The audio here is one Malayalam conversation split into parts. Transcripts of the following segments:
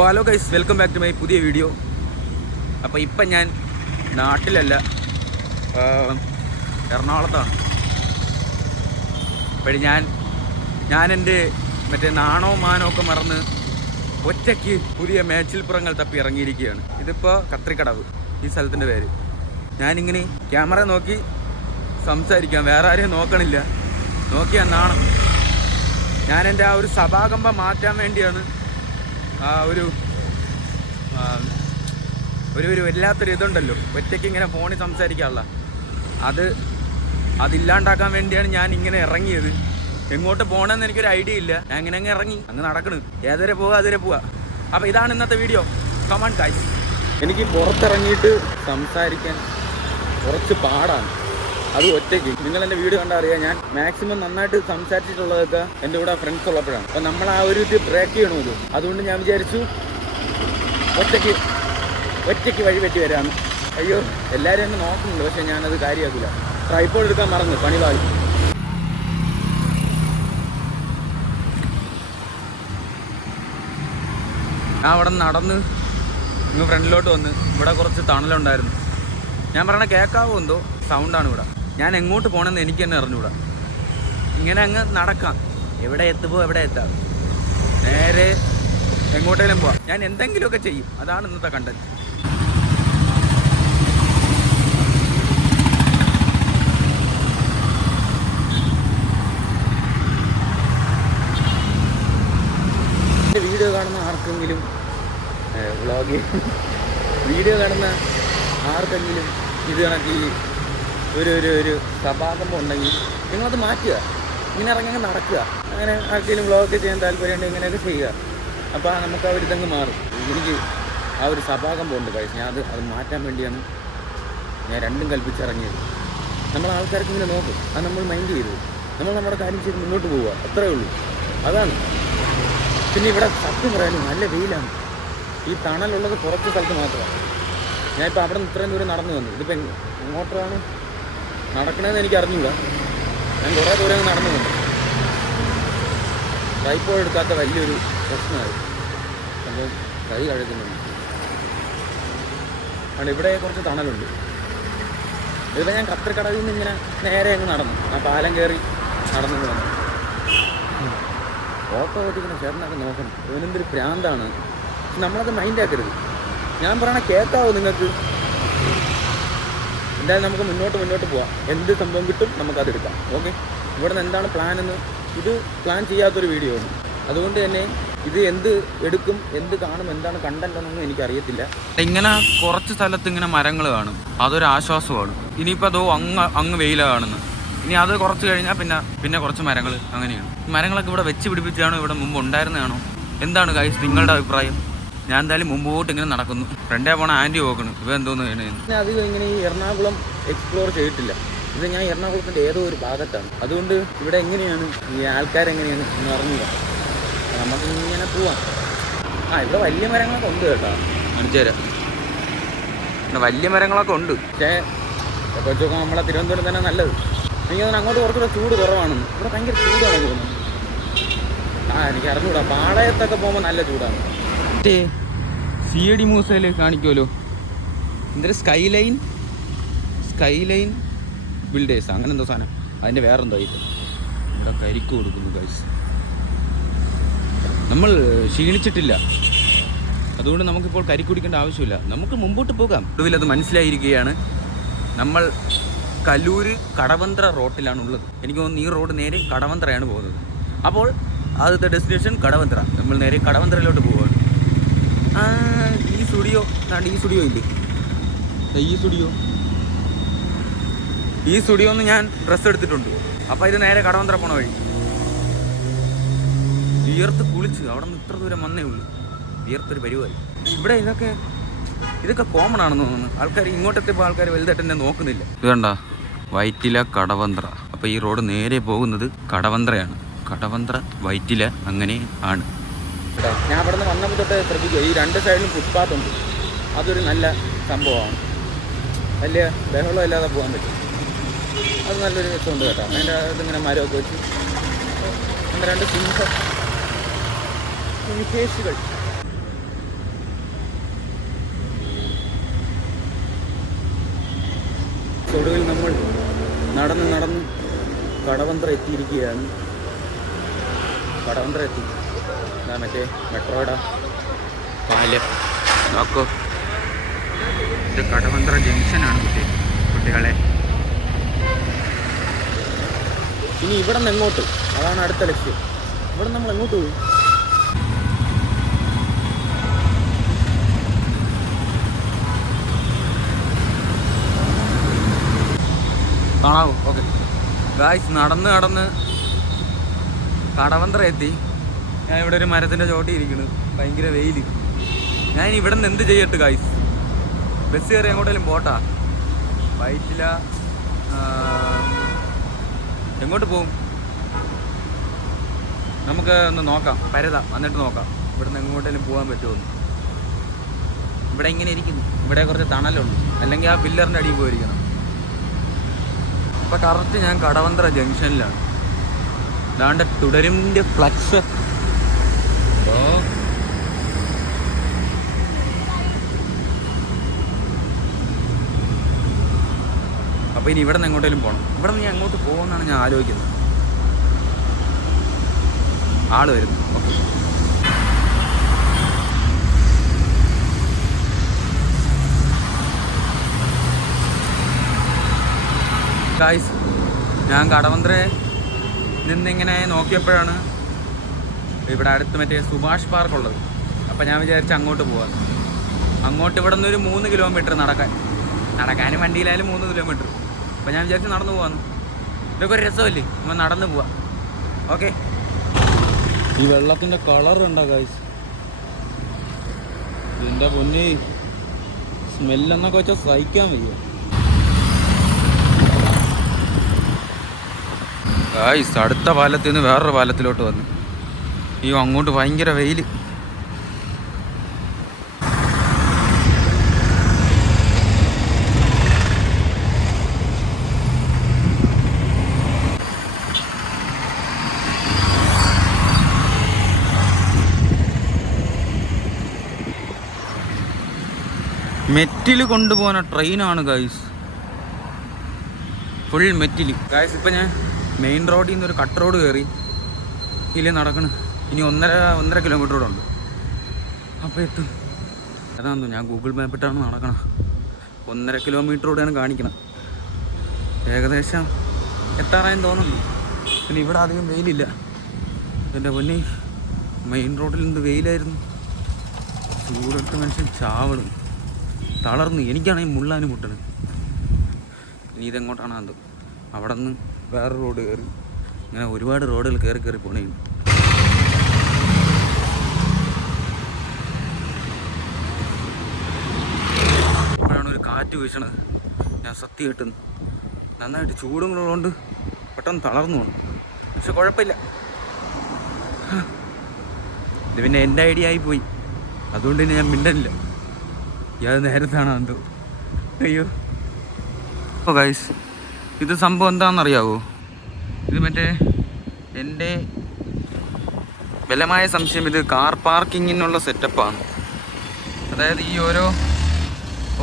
അപ്പോൾ hello guys, welcome back to my പുതിയ വീഡിയോ. അപ്പോൾ ഇപ്പം ഞാൻ നാട്ടിലല്ല, എറണാകുളത്താണ്. അപ്പോഴും ഞാൻ എൻ്റെ മറ്റേ നാണവും മാനമൊക്കെ മറന്ന് ഒറ്റയ്ക്ക് പുതിയ മേച്ചിൽപ്പുറങ്ങൾ തപ്പി ഇറങ്ങിയിരിക്കുകയാണ്. ഇതിപ്പോൾ കത്രിക്കടവ്, ഈ സ്ഥലത്തിൻ്റെ പേര്. ഞാനിങ്ങനെ ക്യാമറ നോക്കി സംസാരിക്കാം, വേറെ ആരെയും നോക്കണില്ല. നോക്കിയാൽ നാണം. ഞാൻ എൻ്റെ ആ ഒരു സഭാകമ്പം മാറ്റാൻ വേണ്ടിയാണ് ആ ഒരു വല്ലാത്തൊരു ഇതുണ്ടല്ലോ, ഒറ്റയ്ക്ക് ഇങ്ങനെ ഫോണിൽ സംസാരിക്കാനുള്ള അതില്ലാണ്ടാക്കാൻ വേണ്ടിയാണ് ഞാൻ ഇങ്ങനെ ഇറങ്ങിയത്. എങ്ങോട്ട് പോകണമെന്ന് എനിക്കൊരു ഐഡിയ ഇല്ല. ഞാൻ ഇങ്ങനെ ഇറങ്ങി അങ്ങ് നടക്കണ്. ഏതുവരെ പോവുക അതുവരെ പോവുക. അപ്പോൾ ഇതാണ് ഇന്നത്തെ വീഡിയോ. Come on guys. എനിക്ക് പുറത്തിറങ്ങിയിട്ട് സംസാരിക്കാൻ കുറച്ച് പാടാണ്, അത് ഒറ്റയ്ക്ക്. നിങ്ങൾ എൻ്റെ വീഡിയോ കണ്ടാൽ അറിയാം, ഞാൻ മാക്സിമം നന്നായിട്ട് സംസാരിച്ചിട്ടുള്ളതൊക്കെ എൻ്റെ കൂടെ ഫ്രണ്ട്സ് ഉള്ളപ്പോഴാണ്. അപ്പോൾ നമ്മൾ ആ ഒരു ഇത് ബ്രേക്ക് ചെയ്യണമല്ലോ. അതുകൊണ്ട് ഞാൻ വിചാരിച്ചു ഒറ്റയ്ക്ക് വഴി പറ്റി വരാമെന്ന്. അയ്യോ, എല്ലാവരും എന്നെ നോക്കുന്നുണ്ട്, പക്ഷേ ഞാനത് കാര്യമാക്കില്ല. ട്രൈപോഡ് എടുക്കാൻ മറന്നു, പണി പാടി. ഞാൻ അവിടെ നടന്ന് ഇങ്ങ് ഫ്രണ്ടിലോട്ട് വന്ന് ഇവിടെ കുറച്ച് തണലുണ്ടായിരുന്നു. ഞാൻ പറയണ കേൾക്കാവോ എന്തോ സൗണ്ടാണ് ഇവിടെ. ഞാൻ എങ്ങോട്ട് പോകണമെന്ന് എനിക്ക് തന്നെ അറിഞ്ഞൂടാ. ഇങ്ങനെ അങ്ങ് നടക്കാം, എവിടെ എത്തുമ്പോൾ എവിടെ എത്താം, നേരെ എങ്ങോട്ടേലും പോവാം. ഞാൻ എന്തെങ്കിലുമൊക്കെ ചെയ്യും, അതാണ് ഇന്നത്തെ കണ്ടന്റ്. എൻ്റെ വീഡിയോ കാണുന്ന ആർക്കെങ്കിലും വീഡിയോ കാണുന്ന ആർക്കെങ്കിലും ഇത് കണക്ക് ഒരു സഭാകമ്പം ഉണ്ടെങ്കിൽ നിങ്ങളത് മാറ്റുക. ഇങ്ങനെ ഇറങ്ങി നടക്കുക. അങ്ങനെ ആർക്കെങ്കിലും വ്ളോഗ് ചെയ്യാൻ താല്പര്യമുണ്ടെങ്കിൽ ഇങ്ങനെയൊക്കെ ചെയ്യുക. അപ്പോൾ നമുക്ക് ആ ഒരു ഇതങ്ങ് മാറും. എനിക്ക് ആ ഒരു സഭാകമ്പം ഉണ്ട് കഴിച്ച്. ഞാൻ അത് മാറ്റാൻ വേണ്ടിയാണ് ഞാൻ രണ്ടും കൽപ്പിച്ചിറങ്ങിയത്. നമ്മൾ ആൾക്കാർക്ക് ഇങ്ങനെ നോക്കും, അത് നമ്മൾ മൈൻഡ് ചെയ്തു, നമ്മൾ നമ്മുടെ കാര്യം ചെയ്ത് മുന്നോട്ട് പോവുക, അത്രയേ ഉള്ളൂ. അതാണ്. പിന്നെ ഇവിടെ സത്യം പറയാനും നല്ല വെയിലാണ്. ഈ തണലുള്ളത് കുറച്ച് സ്ഥലത്ത് മാത്രമാണ്. ഞാനിപ്പോൾ അവിടെ നിന്ന് ഇത്രയും ദൂരം നടന്നു വന്നു. ഇതിപ്പോൾ എങ്ങോട്ടാണ് നടക്കണമെന്ന് എനിക്ക് അറിഞ്ഞില്ല. ഞാൻ കുറേ ദൂരം നടന്നു വന്നു. ട്രൈപോഡ് എടുക്കാത്ത വലിയൊരു പ്രശ്നമായി. അപ്പോൾ കൈ കഴുകുന്നുണ്ട്. അതുകൊണ്ട് ഇവിടെ കുറച്ച് തണലുണ്ട്. ഇതിപ്പോൾ ഞാൻ കത്രിക്കടവിൽ നിന്ന് ഇങ്ങനെ നേരെ അങ്ങ് നടന്നു. ആ പാലം കയറി നടന്നു വന്നു. ഓട്ടോ ഓട്ടിക്കുന്ന ചേട്ടനൊക്കെ നോക്കണം, ഇവനെന്തൊരു പ്രാന്താണ്. നമ്മളത് മൈൻഡ് ആക്കരുത്. ഞാൻ പറയണ കേൾക്കാവോ നിങ്ങൾക്ക്? എന്തായാലും നമുക്ക് മുന്നോട്ട് പോവാം. എന്ത് സംഭവം കിട്ടും നമുക്കതെടുക്കാം. ഓക്കെ, ഇവിടെ നിന്ന് എന്താണ് പ്ലാനെന്ന് ഇത് പ്ലാൻ ചെയ്യാത്തൊരു വീഡിയോ ആണ്. അതുകൊണ്ട് തന്നെ ഇത് എന്ത് എടുക്കും, എന്ത് കാണും, എന്താണ് കണ്ടന്റെന്നൊന്നും എനിക്കറിയത്തില്ല. ഇങ്ങനെ കുറച്ച് സ്ഥലത്ത് ഇങ്ങനെ മരങ്ങൾ കാണും, അതൊരു ആശ്വാസമാണ്. ഇനിയിപ്പോൾ അതോ അങ്ങ് വെയിലാണ് കാണുന്നത്. ഇനി അത് കുറച്ച് കഴിഞ്ഞാൽ പിന്നെ കുറച്ച് മരങ്ങൾ. അങ്ങനെയാണ്. മരങ്ങളൊക്കെ ഇവിടെ വെച്ച് പിടിപ്പിച്ചാണോ, ഇവിടെ മുമ്പ് ഉണ്ടായിരുന്നതാണോ? എന്താണ് ഗൈസ് നിങ്ങളുടെ അഭിപ്രായം? ഞാൻ എന്തായാലും മുമ്പോട്ട് ഇങ്ങനെ നടക്കുന്നു. ഫ്രണ്ടേ പോണ ആൻറ്റി നോക്കണം, ഇവ എന്തോന്ന് വേണമെന്ന്. അധികം ഇങ്ങനെ ഈ എറണാകുളം എക്സ്പ്ലോർ ചെയ്തിട്ടില്ല. ഇത് ഞാൻ എറണാകുളത്തിൻ്റെ ഏതോ ഒരു ഭാഗത്താണ്. അതുകൊണ്ട് ഇവിടെ എങ്ങനെയാണ് ഈ ആൾക്കാരെങ്ങനെയാണ് എന്ന് അറിഞ്ഞില്ല. നമുക്ക് ഇങ്ങനെ പോവാം. ഇവിടെ വലിയ മരങ്ങളൊക്കെ ഉണ്ട് കേട്ടോ, കാണിച്ചുതരാം. ഇവിടെ വലിയ മരങ്ങളൊക്കെ ഉണ്ട്. പക്ഷേ കുറച്ചൊക്കെ നമ്മളെ തിരുവനന്തപുരം തന്നെ നല്ലത്. എനിക്ക് തോന്നുന്നു അങ്ങോട്ട് കുറച്ചുകൂടെ ചൂട് കുറവാണെന്ന്. ഇവിടെ ഭയങ്കര ചൂടാണെന്ന് തോന്നുന്നു. എനിക്ക് അറിഞ്ഞൂടാ. പാളയത്തൊക്കെ പോകുമ്പോൾ നല്ല ചൂടാണ്. മറ്റേ CID മ്യൂസിയത്തിൽ കാണിക്കുമല്ലോ, എന്തൊരു സ്കൈലൈൻ ബിൽഡേഴ്സ്, അങ്ങനെ എന്തോ സാധനം. അതിൻ്റെ വേറെന്തോ ഇത് ഇവിടെ കരിക്ക് കൊടുക്കുന്നു ഗൈസ്. നമ്മൾ ക്ഷീണിച്ചിട്ടില്ല, അതുകൊണ്ട് നമുക്കിപ്പോൾ കരിക്ക് കുടിക്കേണ്ട ആവശ്യമില്ല. നമുക്ക് മുമ്പോട്ട് പോകാം. ഒടുവിൽ അത് മനസ്സിലായിരിക്കുകയാണ്. നമ്മൾ കലൂര് കടവന്ത്ര റോട്ടിലാണുള്ളത്. എനിക്ക് തോന്നുന്നു ഈ റോഡ് നേരെ കടവന്ത്രയാണ് പോകുന്നത്. അപ്പോൾ ആദ്യത്തെ ഡെസ്റ്റിനേഷൻ കടവന്ത്ര. നമ്മൾ നേരെ കടവന്ത്രയിലോട്ട് പോവുകയാണ്. ഈ സ്റ്റുഡിയോ ഇല്ലേ, ഈ സ്റ്റുഡിയോ ഒന്ന് ഞാൻ ഡ്രസ്സ് എടുത്തിട്ടുണ്ട്. അപ്പോൾ ഇത് നേരെ കടവന്ത്ര പോണ വഴി. വിയർത്ത് കുളിച്ച് അവിടെ നിന്ന് ഇത്ര ദൂരം വന്നേ ഉള്ളൂ. വിയർത്തൊരു പരിപാടി. ഇവിടെ ഇതൊക്കെ കോമൺ ആണെന്ന് തോന്നുന്നു. ആൾക്കാർ ഇങ്ങോട്ടെത്തിയപ്പോൾ ആൾക്കാർ വലുതായിട്ട് എന്നെ നോക്കുന്നില്ല. ഇത് കണ്ട, വൈറ്റില കടവന്ത്ര. അപ്പോൾ ഈ റോഡ് നേരെ പോകുന്നത് കടവന്ത്രയാണ്. കടവന്ത്ര വൈറ്റില അങ്ങനെ ആണ്. ഞാൻ അവിടെ നിന്ന് വന്നപ്പോൾ തൊട്ട് ശ്രദ്ധിക്കുക, ഈ രണ്ട് സൈഡിലും ഫുട്പാത്ത് ഉണ്ട്. അതൊരു നല്ല സംഭവമാണ്. വലിയ ബഹളം ഇല്ലാതെ പോകാൻ പറ്റും. അത് നല്ലൊരു രസമുണ്ട് കേട്ടോ. അതിൻ്റെ ഇതിങ്ങനെ മരമൊക്കെ വെച്ച് രണ്ട് സിംഹ വിശേഷികൾ ഒടുവിൽ നമ്മൾ നടന്ന് കടവന്ത്ര എത്തിയിരിക്കുകയാണ്. കടവന്ത്ര എത്തി. ഇതാ മറ്റേ മെട്രോയുടെ പാലം നോക്കൂ. ഇത് കടവന്ത്ര ജംഗ്ഷനാണ് കുട്ടികളെ. ഇനി ഇവിടെ നിന്ന് എങ്ങോട്ട്? അതാണ് അടുത്ത ലക്ഷ്യം. ഇവിടെ നമ്മൾ എങ്ങോട്ട് പോയി? കാണാവൂ. ഓക്കെ ഗായ്സ്, നടന്ന് കടവന്ത്ര എത്തി. ഞാൻ ഇവിടെ ഒരു മരത്തിൻ്റെ ചോട്ടി ഇരിക്കുന്നു. ഭയങ്കര വെയിൽ. ഞാൻ ഇവിടെ നിന്ന് എന്ത് ചെയ്യട്ടെ ഗായ്സ്? ബസ് കയറി എങ്ങോട്ടേലും പോട്ടാ? വൈറ്റില എങ്ങോട്ട് പോവും? നമുക്ക് ഒന്ന് നോക്കാം, പരതാം, വന്നിട്ട് നോക്കാം ഇവിടെ നിന്ന് എങ്ങോട്ടേലും പോകാൻ പറ്റുമെന്ന്. ഇവിടെ ഇങ്ങനെ ഇരിക്കുന്നു. ഇവിടെ കുറച്ച് തണലുണ്ട്, അല്ലെങ്കിൽ ആ പില്ലറിൻ്റെ അടിയിൽ പോയിരിക്കണം. അപ്പോൾ കറക്റ്റ് ഞാൻ കടവന്ത്ര ജംഗ്ഷനിലാണ്. അതാണ്ട് തുടരുമിൻ്റെ ഫ്ലക്സ്. അപ്പോൾ ഇനി ഇവിടെ നിന്ന് എങ്ങോട്ടേലും പോകണം. ഇവിടെ നിന്ന് ഞാൻ അങ്ങോട്ട് പോകുമെന്നാണ് ഞാൻ ആലോചിക്കുന്നത്. ആള് വരുന്നു. ഓക്കെ ഗായ്സ്, ഞാൻ കടവന്ത്രയെ നിന്നിങ്ങനെ നോക്കിയപ്പോഴാണ് ഇവിടെ അടുത്ത് മറ്റേ സുഭാഷ് പാർക്ക് ഉള്ളത്. അപ്പം ഞാൻ വിചാരിച്ചു അങ്ങോട്ട് പോകാം. അങ്ങോട്ട് ഇവിടെ നിന്നൊരു 3 കിലോമീറ്റർ നടക്കാനും വണ്ടിയിലായാലും 3 കിലോമീറ്റർ. അപ്പം ഞാൻ വിചാരിച്ചു നടന്നു പോകാമെന്ന്. ഇതൊക്കെ ഒരു രസമല്ലേ, നമ്മൾ നടന്നു പോവാം. ഓക്കെ. ഈ വെള്ളത്തിൻ്റെ കളർ ഉണ്ടോ ഗായ്സ്? ഇതിൻ്റെ പൊന്നി സ്മെല്ലെന്നൊക്കെ വെച്ചാൽ സഹിക്കാൻ വയ്യ ഗായ്സ്. അടുത്ത പാലത്തിൽ നിന്ന് വേറൊരു പാലത്തിലോട്ട് വന്നു. ഈ അങ്ങോട്ട് ഭയങ്കര വെയിൽ. മെറ്റിൽ കൊണ്ടുപോകുന്ന ട്രെയിനാണ് ഗായ്സ്. Full മെറ്റിൽ guys. ഇപ്പം ഞാൻ മെയിൻ റോഡിൽ നിന്ന് ഒരു കട്ട് റോഡ് കയറി ഇതിൽ നടക്കണം. ഇനി 1.5 കിലോമീറ്റർ കൂടെ ഉണ്ട്. അപ്പോൾ എത്തും. അതാണെന്നു ഞാൻ ഗൂഗിൾ മാപ്പ് ഇട്ടാണ് നടക്കണം. 1.5 കിലോമീറ്റർ കൂടെയാണ് കാണിക്കണം. ഏകദേശം എത്താറായെന്ന് തോന്നുന്നു. പിന്നെ ഇവിടെ അധികം വെയിലില്ല. എൻ്റെ പൊന്നി, മെയിൻ റോഡിൽ നിന്ന് വെയിലായിരുന്നു. ചൂടെടുത്ത് മനുഷ്യൻ ചാവണം, തളർന്ന്. എനിക്കാണെങ്കിൽ മുള്ളാനും മുട്ടണ്. ഇനി ഇതെങ്ങോട്ടാണ് അത്? അവിടെ നിന്ന് വേറെ റോഡ് കയറി, ഇങ്ങനെ ഒരുപാട് റോഡുകൾ കയറി പോണേ. ഇപ്പോഴാണ് ഒരു കാറ്റ് വീശണത്. ഞാൻ സത്യം കിട്ടുന്നു. നന്നായിട്ട് ചൂടും ഉള്ളതുകൊണ്ട് പെട്ടെന്ന് തളർന്നു പോകണം. പക്ഷെ കുഴപ്പമില്ല. ഇത് പിന്നെ എൻ്റെ ഐഡിയ ആയിപ്പോയി. അതുകൊണ്ട് തന്നെ ഞാൻ മിണ്ടനില്ല. അത് നേരത്താണ് എന്തോ. അയ്യോ. ഓ ഗൈസ്, ഇത് സംഭവം എന്താണെന്നറിയാവോ? ഇത് മറ്റേ എൻ്റെ ബലമായ സംശയം ഇത് കാർ പാർക്കിങ്ങിനുള്ള സെറ്റപ്പാണ്. അതായത് ഈ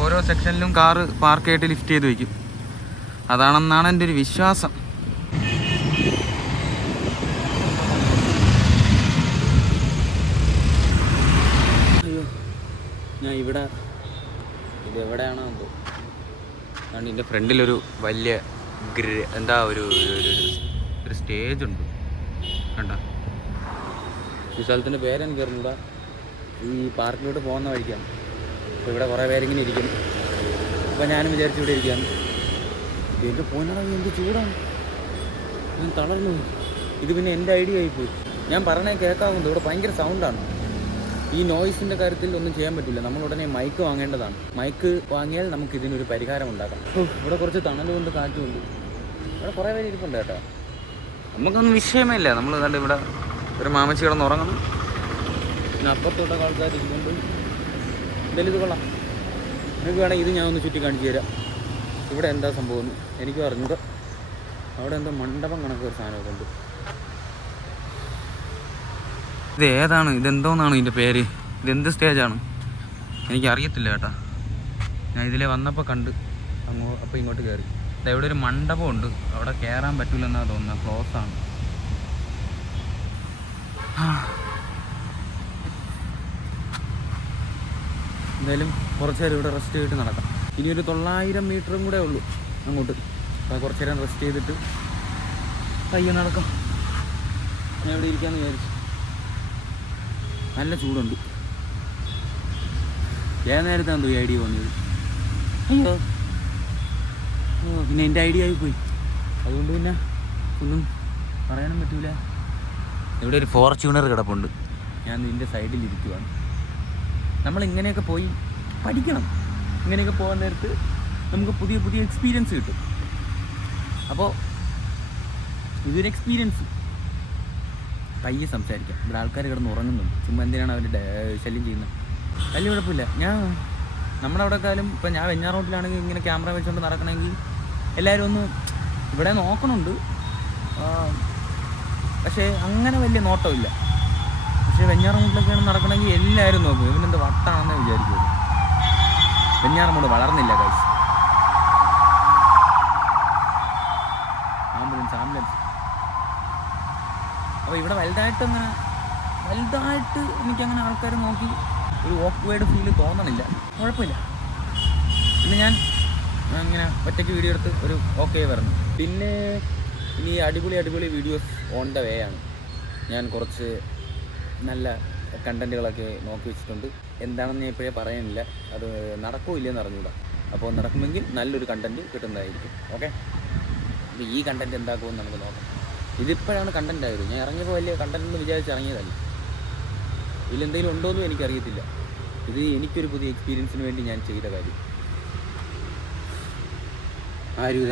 ഓരോ സെക്ഷനിലും കാറ് പാർക്ക് ചെയ്തിട്ട് ലിഫ്റ്റ് ചെയ്ത് വയ്ക്കും. അതാണെന്നാണ് എൻ്റെ ഒരു വിശ്വാസം. അയ്യോ, ഞാൻ ഇതെവിടെയാണോ എന്തോ. അതുകൊണ്ട് എൻ്റെ ഫ്രണ്ടിലൊരു വലിയ ഒരു സ്റ്റേജ് ഉണ്ട് കണ്ട. ഈ സ്ഥലത്തിൻ്റെ പേരെനിക്ക് അറിഞ്ഞൂടാ. ഈ പാർക്കിലോട്ട് പോകുന്ന വഴിക്കാണ്. അപ്പോൾ ഇവിടെ കുറേ പേരിങ്ങനെ ഇരിക്കും. അപ്പോൾ ഞാനും വിചാരിച്ചു ഇവിടെ ഇരിക്കാം. എൻ്റെ പോനാണെങ്കിൽ എന്ത് ചൂടാണ്. ഞാൻ തളർന്നു പോയി. ഇത് പിന്നെ എൻ്റെ ഐഡിയ ആയിപ്പോയി. ഞാൻ പറഞ്ഞേ കേൾക്കാവുന്നത് ഇവിടെ ഭയങ്കര സൗണ്ടാണ്. ഈ നോയ്സിൻ്റെ കാര്യത്തിൽ ഒന്നും ചെയ്യാൻ പറ്റില്ല. നമ്മൾ ഉടനെ മൈക്ക് വാങ്ങേണ്ടതാണ്. മൈക്ക് വാങ്ങിയാൽ നമുക്ക് ഇതിനൊരു പരിഹാരം ഉണ്ടാക്കാം. ഇവിടെ കുറച്ച് തണലുകൊണ്ട് കാറ്റുമുണ്ട്. ഇവിടെ കുറേ പേര് ഇരിപ്പുണ്ട് കേട്ടോ. നമുക്കൊന്നും വിഷയമേ ഇല്ല. നമ്മൾ കണ്ട് ഇവിടെ ഒരു മാമച്ചി കിടന്ന് ഉറങ്ങണം. പിന്നെ അപ്പുറത്തോട്ടൊക്കെ ആൾക്കാർ ഇരിക്കുന്നുണ്ട്. എന്തായാലും ഇത് കൊള്ളാം. നിങ്ങൾക്ക് വേണമെങ്കിൽ ഇത് ഞാൻ ഒന്ന് ചുറ്റി കാണിച്ചു തരാം. ഇവിടെ എന്താ സംഭവം എനിക്കും അറിഞ്ഞൂടാ. അവിടെ എന്തോ മണ്ഡപം കണക്കൊരു സാധനമൊക്കെ ഉണ്ട്. ഇത് ഏതാണ്? ഇതെന്തോന്നാണ് ഇതിൻ്റെ പേര്? ഇതെന്ത് സ്റ്റേജാണ്? എനിക്കറിയത്തില്ല കേട്ടോ. ഞാൻ ഇതിലെ വന്നപ്പോൾ കണ്ട് അപ്പോൾ ഇങ്ങോട്ട് കയറി. ഇവിടെ ഒരു മണ്ഡപമുണ്ട്, അവിടെ കയറാൻ പറ്റില്ലെന്നാണ് തോന്നുന്നത്, ക്ലോസ് ആണ്. എന്തായാലും കുറച്ച് നേരം ഇവിടെ റെസ്റ്റ് ചെയ്തിട്ട് നടക്കാം. ഇനി ഒരു 900 മീറ്ററും കൂടെ ഉള്ളൂ അങ്ങോട്ട്. അപ്പോൾ കുറച്ച് നേരം റെസ്റ്റ് ചെയ്തിട്ട് പയ്യെ നടക്കാം. ഞാൻ ഇവിടെ ഇരിക്കാമെന്ന് വിചാരിച്ചു. നല്ല ചൂടുണ്ട്. ഏത് നേരത്താണ് ഈ ഐഡിയ വന്നത്? അയ്യോ പിന്നെ എൻ്റെ ഐഡിയ ആയിപ്പോയി. അതുകൊണ്ട് പിന്നെ ഒന്നും പറയാനും പറ്റൂല. ഇവിടെ ഒരു ഫോർച്യൂണർ കിടപ്പുണ്ട്, ഞാൻ ഇതിൻ്റെ സൈഡിൽ ഇരിക്കുവാണ്. നമ്മളിങ്ങനെയൊക്കെ പോയി പഠിക്കണം. ഇങ്ങനെയൊക്കെ പോകാൻ നേരത്ത് നമുക്ക് പുതിയ പുതിയ എക്സ്പീരിയൻസ് കിട്ടും. അപ്പോൾ ഇതൊരു എക്സ്പീരിയൻസ്. പയ്യെ സംസാരിക്കാം. ഇവിടെ ആൾക്കാർ കിടന്ന് ഉറങ്ങുന്നുണ്ട്. ചുമ്മാ എന്തിനാണ് അവർ ശല്യം ചെയ്യുന്നത്? വലിയ കുഴപ്പമില്ല. നമ്മുടെ അവിടെ കാലം ഇപ്പം ഞാൻ വെഞ്ഞാർ റോട്ടിലാണെങ്കിൽ ഇങ്ങനെ ക്യാമറ വെച്ചുകൊണ്ട് നടക്കണമെങ്കിൽ എല്ലാവരും ഒന്ന് ഇവിടെ നോക്കണുണ്ട്, പക്ഷേ അങ്ങനെ വലിയ നോട്ടമില്ല. പക്ഷേ വെഞ്ഞാറമൂട്ടിലൊക്കെയാണ് നടക്കണമെങ്കിൽ എല്ലാവരും നോക്കും. ഇവനെന്ത് വട്ടാണെന്ന് വിചാരിക്കും. വെഞ്ഞാറമൂട് വളർന്നില്ല ഗൈസ്. ആംബുലൻസ്. അപ്പോൾ ഇവിടെ വലുതായിട്ട് എനിക്കങ്ങനെ ആൾക്കാർ നോക്കി ഒരു ഓക്വേർഡ് ഫീല് തോന്നണില്ല. കുഴപ്പമില്ല. പിന്നെ ഞാൻ ഇങ്ങനെ ഒറ്റയ്ക്ക് വീഡിയോ എടുത്ത് ഒരു ഓക്കെ പറഞ്ഞു. പിന്നെ ഇനി അടിപൊളി വീഡിയോസ് ഓൺ ദ വേ ആണ്. ഞാൻ കുറച്ച് നല്ല കണ്ടൻറ്റുകളൊക്കെ നോക്കി വെച്ചിട്ടുണ്ട്. എന്താണെന്ന് ഞാൻ ഇപ്പോഴേ പറയാനില്ല. അത് നടക്കുമോ ഇല്ലയെന്ന് അറിഞ്ഞൂടാ. അപ്പോൾ നടക്കുമെങ്കിൽ നല്ലൊരു കണ്ടൻറ്റ് കിട്ടുന്നതായിരിക്കും. ഓക്കെ. അപ്പോൾ ഈ കണ്ടൻറ്റ് എന്താക്കുമെന്ന് നമുക്ക് നോക്കാം. ഇതിപ്പോഴാണ് കണ്ടൻറ്റ് ആയത്. ഞാൻ ഇറങ്ങിയപ്പോൾ വലിയ കണ്ടൻറ്റ് എന്ന് വിചാരിച്ച് ഇറങ്ങിയതല്ല. ഇതിലെന്തെങ്കിലും ഉണ്ടോയെന്നും എനിക്കറിയത്തില്ല. ഇത് എനിക്കൊരു പുതിയ എക്സ്പീരിയൻസിന് വേണ്ടി ഞാൻ ചെയ്ത കാര്യം. ആരും ഇത്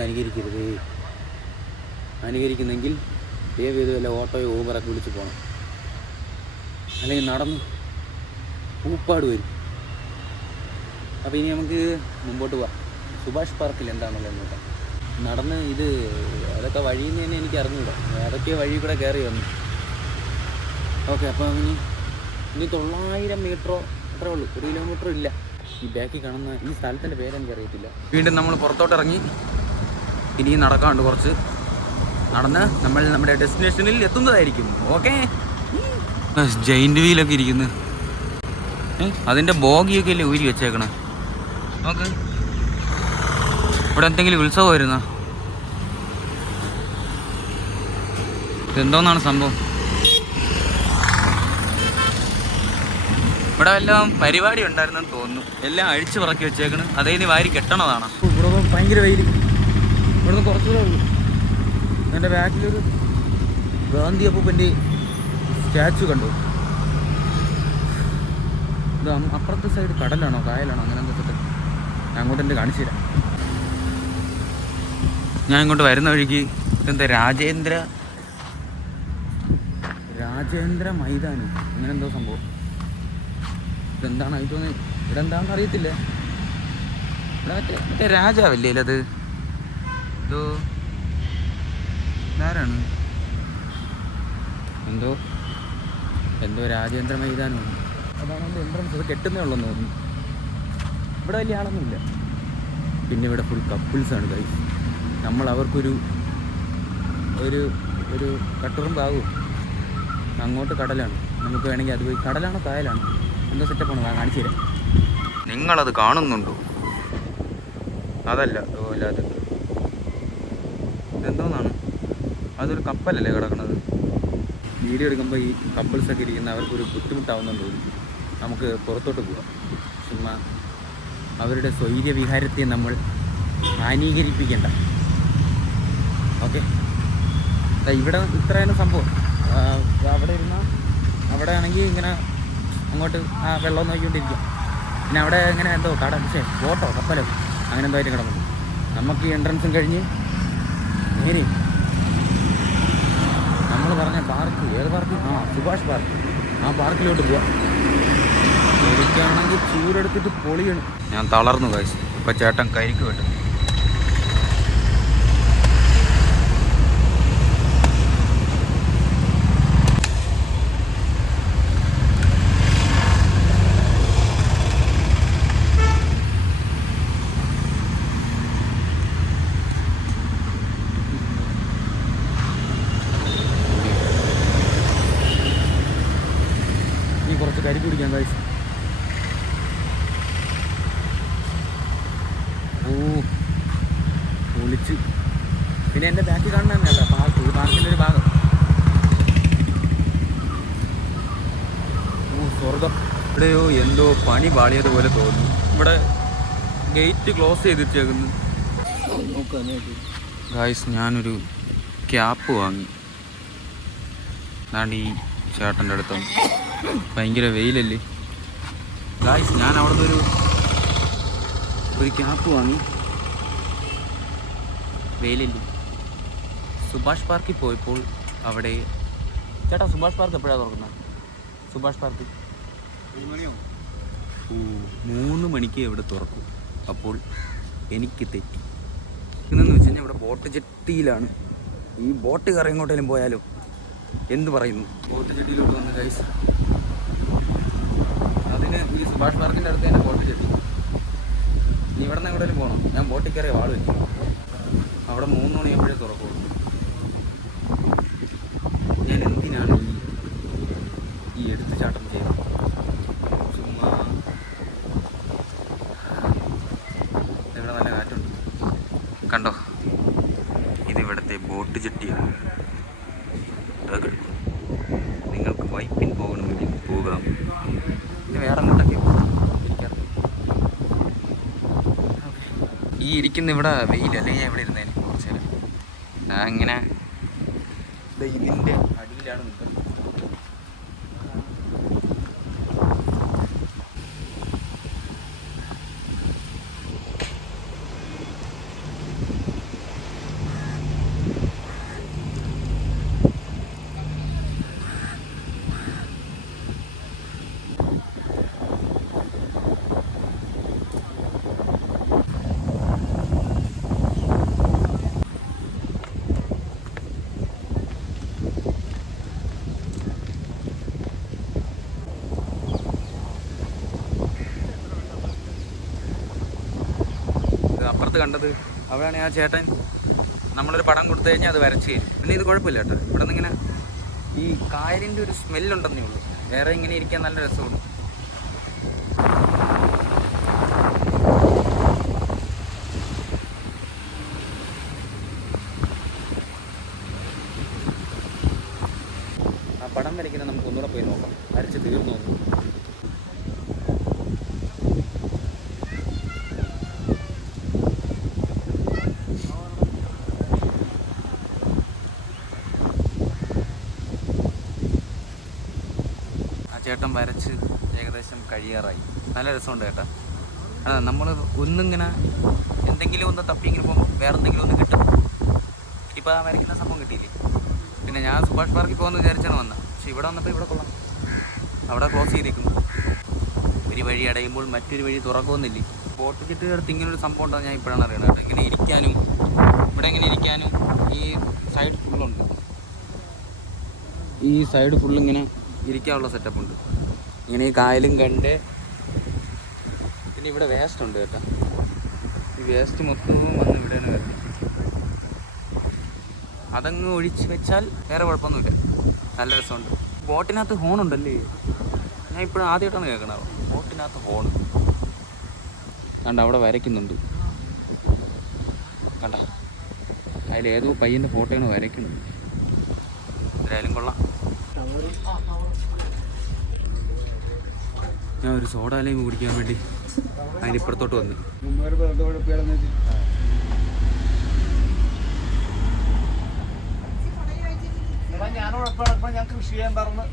അനുകരിക്കുന്നെങ്കിൽ ദയവ് ചെയ്ത് വല്ല ഓട്ടോയോ ഊബറൊക്കെ വിളിച്ച് പോകണം. അല്ലെങ്കിൽ നടന്ന് ഊപ്പാട് വരും. അപ്പോൾ ഇനി നമുക്ക് മുമ്പോട്ട് പോവാം. സുഭാഷ് പാർക്കിൽ എന്താണുള്ളത് നോക്കാം. നടന്ന് അതൊക്കെ വഴിയിൽ നിന്ന് തന്നെ എനിക്ക് അറിഞ്ഞൂടാ. അതൊക്കെ വഴി കൂടെ കയറി വന്നു. ഓക്കെ. അപ്പോൾ ഇനി 900 മീറ്ററോ അത്രേ ഉള്ളൂ, 1 കിലോമീറ്റർ ഇല്ല. ഈ ബാക്കിൽ കാണുന്ന ഈ സ്ഥലത്തിൻ്റെ പേരെനിക്കറിയത്തില്ല. വീണ്ടും നമ്മൾ പുറത്തോട്ട് ഇറങ്ങി. ഇനി നടക്കാണ്ട് കുറച്ച് നടന്ന് നമ്മൾ നമ്മുടെ ഡെസ്റ്റിനേഷനിൽ എത്തുന്നതായിരിക്കും. ഓക്കെ. ജയിൻ്റ് വീലൊക്കെ ഇരിക്കുന്നു. അതിൻ്റെ ബോഗിയൊക്കെ അല്ലേ ഊരി വെച്ചേക്കണേ. നോക്ക്, ഇവിടെ എന്തെങ്കിലും ഉത്സവം വരുന്ന ഇതെന്തോന്നാണ് സംഭവം? ഇവിടെ എല്ലാം പരിപാടി ഉണ്ടായിരുന്നെന്ന് തോന്നുന്നു. എല്ലാം അഴിച്ചു പറക്കി വെച്ചേക്കണം. അതേ ഇനി വാരി കെട്ടണതാണ്. ഇവിടെ ഭയങ്കര വെയിൽ. ഇവിടുന്ന് കുറച്ചുകൂടെ ഉള്ളൂ. എൻ്റെ ബാക്കിലൊരു ഗാന്ധി അപ്പൂപ്പൻ്റെ സ്റ്റാച്ചു കണ്ടു. ഇത് അപ്പുറത്തെ സൈഡ് കടലാണോ കായലാണോ അങ്ങനെ എന്തൊക്കെ ഞാൻ അങ്ങോട്ട് എൻ്റെ കാണിച്ചു തരാം. ഞാൻ ഇങ്ങോട്ട് വരുന്ന വഴിക്ക് ഇതെന്താ രാജേന്ദ്ര മൈതാനം അങ്ങനെ എന്തോ സംഭവം. ഇതെന്താണ് അത് തോന്നുന്നത്? ഇവിടെ എന്താണെന്ന് അറിയത്തില്ല. ഇവിടെ മറ്റേ രാജാവല്ലേ അത്? ഇതാരാണ്? എന്തോ രാജേന്ദ്ര മൈതാനമാണ്. അതാണ് എൻ്റെ എൻട്രൻസ്. അത് കെട്ടുന്നേ ഉള്ളെന്ന് തോന്നുന്നു. ഇവിടെ വലിയ ആളൊന്നുമില്ല. പിന്നെ ഇവിടെ ഫുൾ കപ്പിൾസാണ് ഗൈസ്. നമ്മൾ അവർക്കൊരു ഒരു കട്ടുറുമ്പാകും. അങ്ങോട്ട് കടലാണ്. നമുക്ക് വേണമെങ്കിൽ അത് പോയി കടലാണോ കായലാണോ എന്തോ സെറ്റപ്പാണ്. കാണിച്ചു തരാം. നിങ്ങളത് കാണുന്നുണ്ടോ? അതല്ല അല്ലാതെ ഇതെന്തോന്നാണ്? അതൊരു കപ്പലല്ലേ കിടക്കുന്നത്? വീഡിയോ എടുക്കുമ്പോൾ ഈ കപ്പിൾസൊക്കെ ഇരിക്കുന്ന അവർക്കൊരു ബുദ്ധിമുട്ടാവുന്നെന്ന് തോന്നുന്നു. നമുക്ക് പുറത്തോട്ട് പോകാം. ചുമ്മാ അവരുടെ സ്വൈര്യ വിഹാരത്തെ നമ്മൾ ഹാനീകരിപ്പിക്കേണ്ട. ഓക്കെ. ഇവിടെ ഇത്രയാണ് സംഭവം. അവിടെ ആണെങ്കിൽ ഇങ്ങനെ അങ്ങോട്ട് ആ വെള്ളം നോക്കിക്കൊണ്ടിരിക്കും. പിന്നെ അവിടെ ഇങ്ങനെ എന്തോ ബോട്ടോ കപ്പലോ അങ്ങനെ എന്തോ ആയിട്ട് കിടക്കുന്നു. നമുക്ക് ഈ എൻട്രൻസും കഴിഞ്ഞ് നേരെ നമ്മൾ പറഞ്ഞ പാർക്ക്, ഏത് പാർക്ക്? സുഭാഷ് പാർക്ക്. ആ പാർക്കിലോട്ട് പോവാം. എനിക്കാണെങ്കിൽ ചൂടെടുത്തിട്ട് പൊളിയാണ്. ഞാൻ തളർന്നു കഴിച്ചു. ഇപ്പം ചേട്ടൻ കരിക്ക് വെട്ടും. കരിക്ക് കുടിക്കാം ഗൈസ്. ഓ ഒളിച്ച്. പിന്നെ എൻ്റെ ബാക്കിൽ കാണുന്ന തന്നെയല്ല പാർക്ക്, ഈ പാർക്കിൻ്റെ ഒരു ഭാഗം. ഓ സ്വർഗം. ഇവിടെയോ എന്തോ പണി പാളിയതുപോലെ തോന്നുന്നു. ഇവിടെ ഗേറ്റ് ക്ലോസ് ചെയ്തിട്ടേക്കുന്നു. ഗായ്സ് ഞാനൊരു ക്യാപ്പ് വാങ്ങി. അതാണ്ട് ഈ ചേട്ടൻ്റെ അടുത്ത്. ഭയങ്കര വെയിലല്ലേ ഗായ്സ്. ഞാൻ അവിടെ നിന്നൊരു ക്യാപ്പ് വാങ്ങി. വെയിലല്ലേ. സുഭാഷ് പാർക്കിൽ പോയപ്പോൾ അവിടെ ചേട്ടാ സുഭാഷ് പാർക്ക് എപ്പോഴാണ് തുറക്കുന്നത്? സുഭാഷ് പാർക്ക് 3 മണിക്ക് ഇവിടെ തുറക്കും. അപ്പോൾ എനിക്ക് തെറ്റി. ഇന്നെന്ന് വെച്ച് കഴിഞ്ഞാൽ ഇവിടെ ബോട്ട് ജെട്ടിയിലാണ്. ഈ ബോട്ട് കയറി എങ്ങോട്ടേലും പോയാലോ എന്ത് പറയുന്നു? ബോട്ട് ജെട്ടിയിലോട്ട് വന്ന് ഗൈസ്. അതിന് ഈ സുഭാഷ് പാർക്കിൻ്റെ അടുത്ത് തന്നെ ബോട്ട് ജെട്ടി. നീ ഇവിടെ നിന്ന് എങ്ങോട്ടേലും പോകണം. ഞാൻ ബോട്ടിൽ കയറിയ വാൾ വെക്കും. അവിടെ 3 മണിയാകുമ്പോഴേ തുറക്കുള്ളൂ. ഞാൻ എന്തിനാണ് ഈ എടുത്തുചാട്ടം ചെയ്യുന്നത്? ചുമ്മാ ഇവിടെ നല്ല കാറ്റുണ്ട്. കണ്ടോ, ഇതിവിടുത്തെ ബോട്ട് ജെട്ടിയാണ്. നിങ്ങൾക്ക് വൈപ്പിൻ പോകണമെങ്കിൽ പോകാം. ഇത് വേറെ അങ്ങോട്ടൊക്കെ ഈ ഇരിക്കുന്ന ഇവിടെ വെയിൽ, അല്ലെങ്കിൽ ഞാൻ ഇവിടെ ഇരുന്നേനെ കുറച്ച് നേരം. അങ്ങനെ ഇതിൻ്റെ അടിയിലാണ് നിൽക്കുന്നത്. അപ്പുറത്ത് കണ്ടത് അവിടെയാണ് ആ ചേട്ടൻ നമ്മളൊരു പടം കൊടുത്തു കഴിഞ്ഞാൽ അത് വരച്ച് തരും. പിന്നെ ഇത് കുഴപ്പമില്ല കേട്ടോ. ഇവിടെ നിന്ന് ഇങ്ങനെ ഈ കായലിൻ്റെ ഒരു സ്മെല്ലുണ്ടെന്നേ ഉള്ളൂ. വേറെ ഇങ്ങനെ ഇരിക്കാൻ നല്ല രസമുണ്ട്. ആ പടം വരയ്ക്കുന്നത് നമുക്ക് ഒന്നുകൂടെ പോയി നോക്കാം. വരച്ച് തീർന്നു നോക്കും. ചേട്ടൻ വരച്ച് ഏകദേശം കഴിയാറായി. നല്ല രസമുണ്ട് ചേട്ടാ. നമ്മൾ ഒന്നിങ്ങനെ എന്തെങ്കിലും ഒന്ന് തപ്പി ഇങ്ങനെ പോകുമ്പോൾ വേറെ എന്തെങ്കിലും ഒന്ന് കിട്ടും. ഇപ്പോൾ ആ വരയ്ക്കുന്ന സംഭവം കിട്ടിയില്ലേ. പിന്നെ ഞാൻ സുഭാഷ് പാർക്കിൽ പോകുമെന്ന് വിചാരിച്ചാണ് വന്നത്. പക്ഷെ ഇവിടെ വന്നപ്പോൾ ഇവിടെ കൊള്ളാം. അവിടെ ക്ലോസ് ചെയ്തേക്കുന്നു. ഒരു വഴി അടയുമ്പോൾ മറ്റൊരു വഴി തുറക്കുമെന്നില്ലേ. ബോട്ട് ജെട്ടിയുടെ അടുത്ത് ഇങ്ങനൊരു സംഭവം ഉണ്ടെന്ന് ഞാൻ ഇപ്പോഴാണ് അറിയണത് കേട്ടോ. ഇങ്ങനെ ഇരിക്കാനും ഇവിടെ ഇങ്ങനെ ഇരിക്കാനും ഈ സൈഡ് ഫുള്ളുണ്ട്. ഈ സൈഡ് ഫുള്ളിങ്ങനെ ഇരിക്കാനുള്ള സെറ്റപ്പ് ഉണ്ട്. ഇങ്ങനെ ഈ കായലും കണ്ട്. പിന്നെ ഇവിടെ വേസ്റ്റ് ഉണ്ട് കേട്ടോ. ഈ വേസ്റ്റ് മൊത്തം വന്ന് ഇവിടെയാണ് വരുന്നത്. അതങ്ങ് ഒഴിച്ച് വെച്ചാൽ വേറെ കുഴപ്പമൊന്നുമില്ല. നല്ല രസമുണ്ട്. ബോട്ടിനകത്ത് ഹോണുണ്ടല്ലേ. ഞാൻ ഇപ്പോഴും ആദ്യമായിട്ടാണ് കേൾക്കണത്. ബോട്ടിനകത്ത് ഹോൺ കണ്ട അവിടെ വരയ്ക്കുന്നുണ്ട്. കണ്ട അതിലേതോ പയ്യൻ്റെ ഫോട്ടോയാണ് വരയ്ക്കുന്നത്. എന്തായാലും കൊള്ളാം. ഞാൻ ഒരു സോഡ ലൈം കുടിക്കാൻ വേണ്ടി അതിനിപ്പുറത്തോട്ട് വന്നു. ഞാൻ കൃഷി ചെയ്യാൻ പറഞ്ഞ്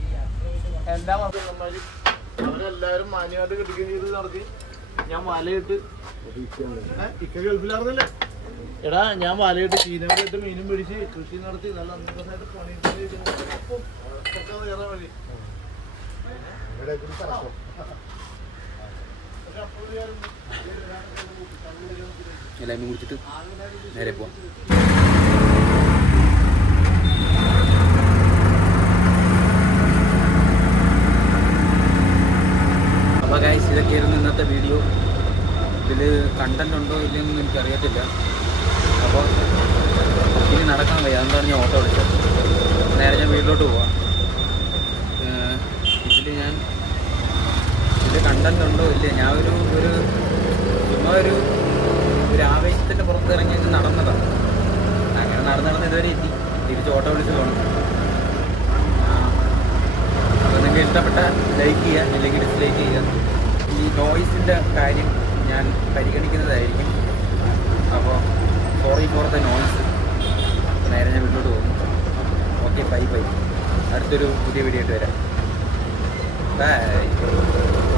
എല്ലാ അവരെല്ലാവരും മാന്യമായിട്ട് കിട്ടുകയും ചെയ്ത് നടത്തി. ഞാൻ വലയിട്ട് ഇക്ക ഗൾഫിലായിരുന്നില്ലേ എടാ. ഞാൻ വലയിട്ട് ചീനവലിട്ട് മീനും പിടിച്ച് കൃഷി നടത്തി നല്ല അന്തസ്സായിട്ട് പണി കയറാൻ വഴി. എല്ലാവരും കുടിച്ചിട്ട് നേരെ പോവാം. അപ്പോൾ ഗൈസ് ഇതൊക്കെയായിരുന്നു ഇന്നത്തെ വീഡിയോ. ഇതിൽ കണ്ടന്റ് ഉണ്ടോ ഇല്ലയെന്നൊന്നും എനിക്കറിയത്തില്ല. അപ്പോൾ ഇനി നടക്കാൻ വയ്യ. അതുകൊണ്ടാണ് ഞാൻ ഓട്ടോ വിളിച്ചത്. നേരെ ഞാൻ വീട്ടിലോട്ട് പോവാം. ഇതിൽ ഞാൻ ഇത് കണ്ടന്റ് ഉണ്ടോ ഇല്ലേ, ഞാൻ ഒരു ചുമ്മാ ഒരു ആവേശത്തിൻ്റെ പുറത്തിറങ്ങി നടന്നതാണ്. അങ്ങനെ നടന്ന് ഇതുവരെ എത്തി. തിരിച്ച് ഓട്ടോ വിളിച്ച് പോകണം. അപ്പോൾ നിങ്ങൾക്ക് ഇഷ്ടപ്പെട്ട ലൈക്ക് ചെയ്യുക, അല്ലെങ്കിൽ ഡിസ്ലൈക്ക് ചെയ്യുക. ഈ നോയ്സിൻ്റെ കാര്യം ഞാൻ പരിഗണിക്കുന്നതായിരിക്കും. അപ്പോൾ സോറി ഫോർ ദ നോയ്സ്. നേരെ ഞാൻ വീട്ടിലോട്ട് പോകുന്നു. Okay, bye. അടുത്തൊരു പുതിയ വീഡിയോ ആയിട്ട് വരാം. ബൈ.